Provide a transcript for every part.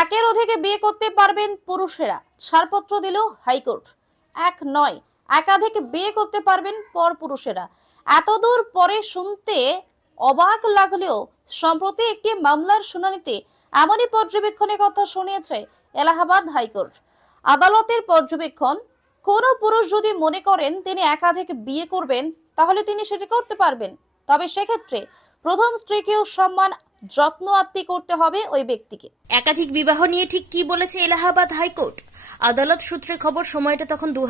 একের অধিকে বিয়ে করতে পারবেন পুরুষেরা। ছাড়পত্র দিল হাইকোর্ট। এক নয়, একাধিক বিয়ে করতে পারবেন পর পুরুষেরা। এতদূর পরে শুনতে অবাক লাগলেও, সম্প্রতি একটি মামলার শুনানিতে এমনই পর্যবেক্ষণের কথা শুনিয়েছে এলাহাবাদ হাইকোর্ট। আদালতের পর্যবেক্ষণ, কোনো পুরুষ যদি মনে করেন তিনি একাধিক বিয়ে করবেন, তাহলে তিনি সেটি করতে পারবেন। তবে সেক্ষেত্রে প্রথম স্ত্রীকেও সম্মান যত্ন আত্মি করতে হবে ওই ব্যক্তিকে। একাধিক বিবাহ নিয়ে ঠিক কি বলেছে এলাহাবাদ হাইকোর্ট? আদালত সূত্রে খবর, সময়টা তখন দু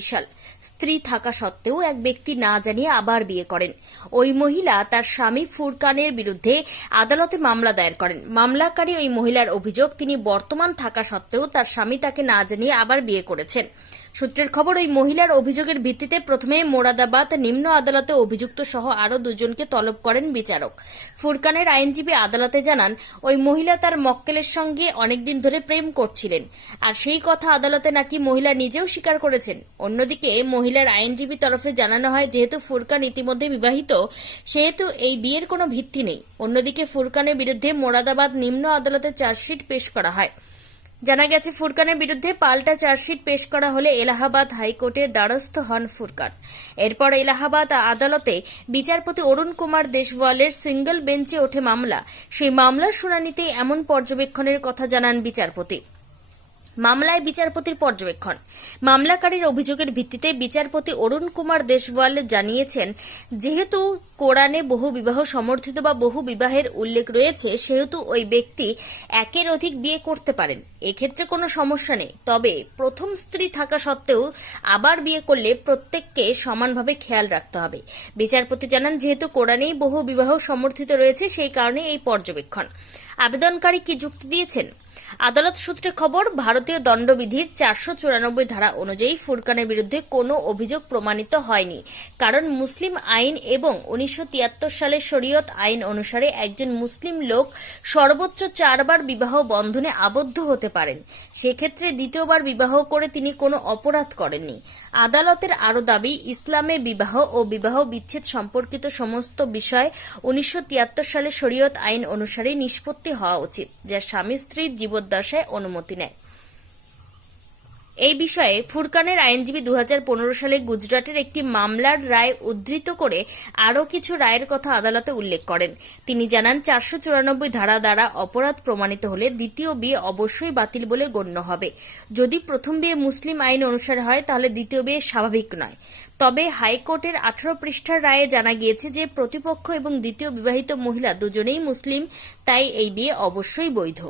সাল। স্ত্রী থাকা সত্ত্বেও এক ব্যক্তি না জানিয়ে আবার বিয়ে করেন। ওই মহিলা তার স্বামী ফুরকানের বিরুদ্ধে আদালতে মামলা দায়ের করেন। মামলাকারী ওই মহিলার অভিযোগ, তিনি বর্তমান থাকা সত্ত্বেও তার স্বামী তাকে না জানিয়ে আবার বিয়ে করেছেন। সূত্রের খবর, ওই মহিলার অভিযোগের ভিত্তিতে প্রথমে মোরাদাবাদ নিম্ন আদালতে অভিযুক্ত সহ আরও দুজনকে তলব করেন বিচারক। ফুরকানের আইনজীবী আদালতে জানান, ওই মহিলা তার মক্কেলের সঙ্গে অনেকদিন ধরে প্রেম করছিলেন। আর সেই কথা আদালতে নাকি মহিলা নিজেও স্বীকার করেছেন। অন্যদিকে, মহিলার আইনজীবী তরফে জানানো হয়, যেহেতু ফুরকান ইতিমধ্যে বিবাহিত, সেহেতু এই বিয়ের কোনো ভিত্তি নেই। অন্যদিকে, ফুরকানের বিরুদ্ধে মোরাদাবাদ নিম্ন আদালতে চার্জশিট পেশ করা হয়। জানা গেছে, ফুরকানের বিরুদ্ধে পাল্টা চার্জশিট পেশ করা হলে এলাহাবাদ হাইকোর্টের দ্বারস্থ হন ফুরকান। এরপর এলাহাবাদ আদালতে বিচারপতি অরুণ কুমার দেশওয়ালের সিঙ্গল বেঞ্চে ওঠে মামলা। সেই মামলার শুনানিতে এমন পর্যবেক্ষণের কথা জানান বিচারপতি। মামলায় বিচারপতির পর্যবেক্ষণ। মামলাকারীর অভিযোগের ভিত্তিতে বিচারপতি অরুণ কুমার দেশওয়াল জানিয়েছেন, যেহেতু কোরআনে বহু বিবাহ সমর্থিত বা বহু বিবাহের উল্লেখ রয়েছে, সেহেতু ওই ব্যক্তি একের অধিক বিয়ে করতে পারেন। এক্ষেত্রে কোনো সমস্যা নেই। তবে প্রথম স্ত্রী থাকা সত্ত্বেও আবার বিয়ে করলে প্রত্যেককে সমানভাবে খেয়াল রাখতে হবে। বিচারপতি জানান, যেহেতু কোরআনেই বহু বিবাহ সমর্থিত রয়েছে, সেই কারণে এই পর্যবেক্ষণ। আবেদনকারী কি যুক্তি দিয়েছেন? আদালত সূত্রে খবর, ভারতীয় দণ্ডবিধির চারশো চুরানব্বই ধারা অনুযায়ী ফুরকানের বিরুদ্ধে কোনো অভিযোগ প্রমাণিত হয়নি। কারণ মুসলিম আইন এবং উনিশশো সালের শরীয়ত আইন অনুসারে একজন মুসলিম লোক সর্বোচ্চ চারবার বিবাহ বন্ধনে আবদ্ধ হতে পারেন। সেক্ষেত্রে দ্বিতীয়বার বিবাহ করে তিনি কোনো অপরাধ করেননি। আদালতের আরও দাবি, ইসলামে বিবাহ ও বিবাহ বিচ্ছেদ সম্পর্কিত সমস্ত বিষয় উনিশশো সালে শরীয়ত আইন অনুসারে নিষ্পত্তি হওয়া উচিত, যা স্বামী স্ত্রীর জীবদ্দশায় অনুমতি নেয়। এই বিষয়ে ফুরকানের আইনজীবী দু হাজার পনেরো সালে গুজরাটের একটি মামলার রায় উদ্ধৃত করে আরও কিছু রায়ের কথা আদালতে উল্লেখ করেন। তিনি জানান, চারশো চুরানব্বই ধারা দ্বারা অপরাধ প্রমাণিত হলে দ্বিতীয় বিয়ে অবশ্যই বাতিল বলে গণ্য হবে। যদি প্রথম বিয়ে মুসলিম আইন অনুসারে হয়, তাহলে দ্বিতীয় বিয়ে স্বাভাবিক নয়। তবে হাইকোর্টের আঠারো পৃষ্ঠার রায়ে জানা গিয়েছে যে, প্রতিপক্ষ এবং দ্বিতীয় বিবাহিত মহিলা দুজনেই মুসলিম, তাই এই বিয়ে অবশ্যই বৈধ।